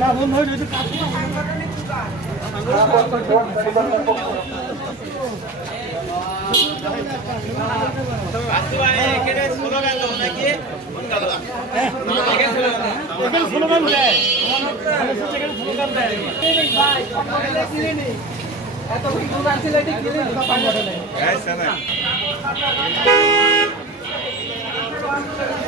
না বন্ধ হয়নি ওই যে কাজ এখানে স্লোগান দেয় এত কিছু আসলে কিনে সব পানি বটলে ধোয়া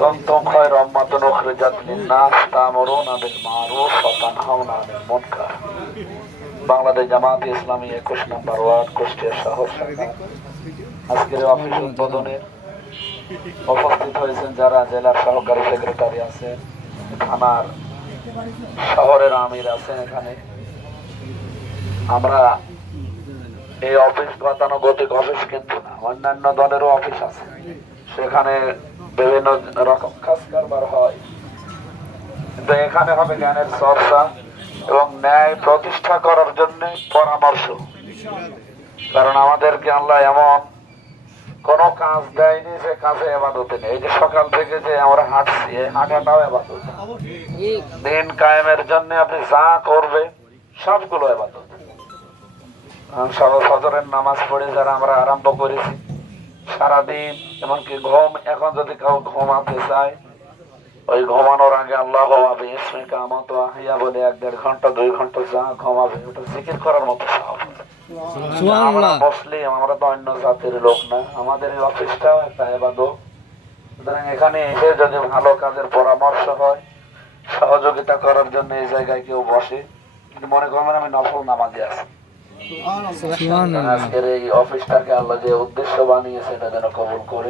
كنتم خير أمة أخرجت للناس تأمرون بالمعروف وتنهون عن المنكر বাংলাদেশ জামাত ইসলামী একুশ নম্বর ওয়ার্ড, কুষ্টিয়া শহর আজকের অফিস উদ্বোধনে উপস্থিত হয়েছেন যারা জেলার সহকারী সেক্রেটারি আছেন, থানার শহরের আমির আছেন এখানে। আমরা এই অফিস গতানুগতিক অফিস কিন্তু না, অন্যান্য দলেরও অফিস আছে। সেখানে বিভিন্ন রকম কাজ কারবার হয়। কিন্তু এখানে হবে জ্ঞানের চর্চা। এবং ন্যায় প্রতিষ্ঠা করার জন্য পরামর্শ। কারণ আমাদেরকে আল্লাহ এমন, কোন কাজ দেয়নি যে কাজে এবাদতে নেই। এই যে সকাল থেকে যে আমরা হাঁটছি, এই হাঁটাটাও এবাদত দিন কায়েমের জন্য আপনি যা করবে সবগুলো এবাদত সব ফজরের নামাজ পড়ে যারা আমরা আরম্ভ করেছি, সারাদিন, এমনকি ঘুম, এখন যদি কেউ ঘুমাতে চায় ওই ঘুমানোর আগে আল্লাহ হবে কামত আহিয়া বলে এক দেড় ঘণ্টা দুই ঘণ্টা যা ঘুমাবে ওটা জিকির করার মতো সব আমরা মুসলিম আমরা তো অন্য জাতির লোক না। আমাদের এই অফিসটাও একটা এবাদত সুতরাং এখানে এসে যদি ভালো কাজের পরামর্শ হয় সহযোগিতা করার জন্য এই জায়গায় কেউ বসে কিন্তু মনে করবেন আমি নফল নামাজে আছি। আজকের এই অফিসটাকে আল্লাহ যে উদ্দেশ্য বানিয়েছে এটা যেন কবুল করে।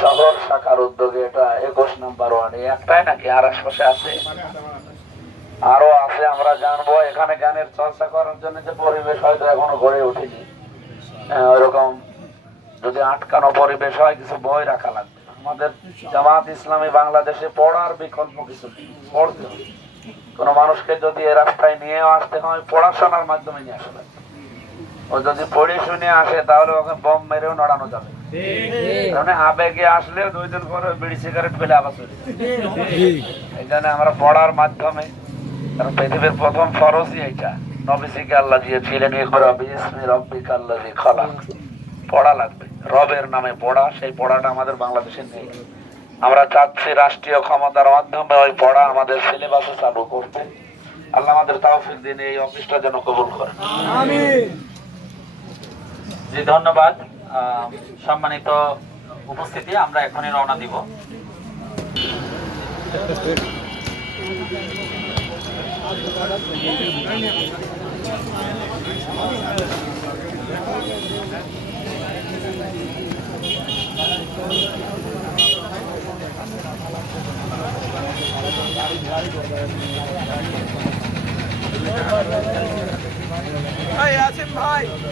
শহর শাখার উদ্যোগে এটা একুশ নাম্বার এই একটাই নাকি আর আশপাশে আছে? আরও আছে আমরা জানব। এখানে জ্ঞানের চর্চা করার জন্য যে পরিবেশ হয়তো এখনও গড়ে ওঠেনি আহ, ওইরকম যদি আটকানো পরিবেশ হয় কিছু বই রাখা লাগবে। আমাদের জামাত ইসলামী বাংলাদেশে পড়ার বিকল্প কিছু নেই। পড়তে হবে। কোনো মানুষকে যদি এ রাস্তায় নিয়ে আসতে হয় পড়াশোনার মাধ্যমে নিয়ে আসবে ও যদি পড়ে শুনে আসে তাহলে ওকে বম মেরেও নড়ানো যাবে। মানে আবেগে আসলে দুই দিন পরে বিড়ি সিগারেট পেলে আবার চলে এই জন্য আমরা পড়ার মাধ্যমে কারণ পৃথিবীর প্রথম ফরজই এইটা। নবীজিকে আল্লাহ দিয়েছিলেন ইকরা বিসমি রব্বিকা আল্লাযী খালাক। পড়া লাগবে। রবের নামে পড়া সেই পড়াটা আমাদের বাংলাদেশে নেই। আমরা চাচ্ছি রাষ্ট্রীয় ক্ষমতার মাধ্যমে ওই পড়া আমাদের সিলেবাসে চালু করতে। আল্লাহ আমাদের তাওফিক দিন এই অফিসটা যেন কবুল করেন। জি ধন্যবাদ। সম্মানিত উপস্থিতি আমরা এখনই রওনা দিব। ভাই আছেন ভাই আর মোটরসাইকেল